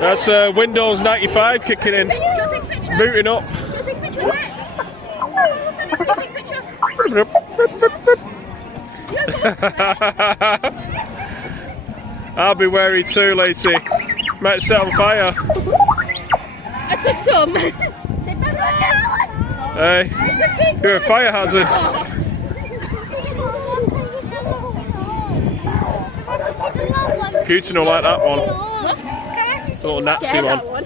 That's Windows 95 kicking in. Booting up. I'll be wary too, Lacey. Might set on fire. I took some. Hey, you're a fire hazard. Putin will like that one. It's a little Nazi one.